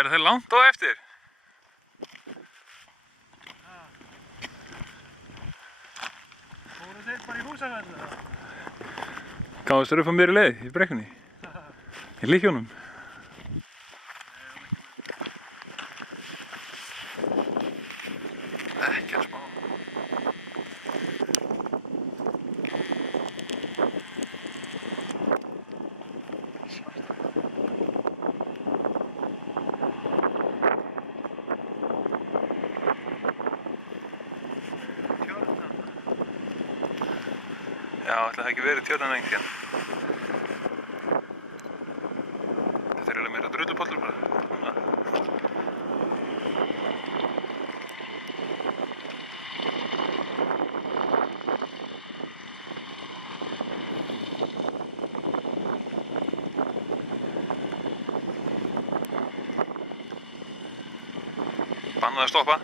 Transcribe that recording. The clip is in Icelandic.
Eru þeir langt á eftir? Fóru þeir bara í Húsafell eða? Gáðust þeir upp á meiri leið í brekkunni? Í líkjónum? Ekki að smá. Já, ætli það ekki verið tjörnan einhvern tíðan. Þetta er eiginlega meira drullupollur bara. Bannað að stoppa.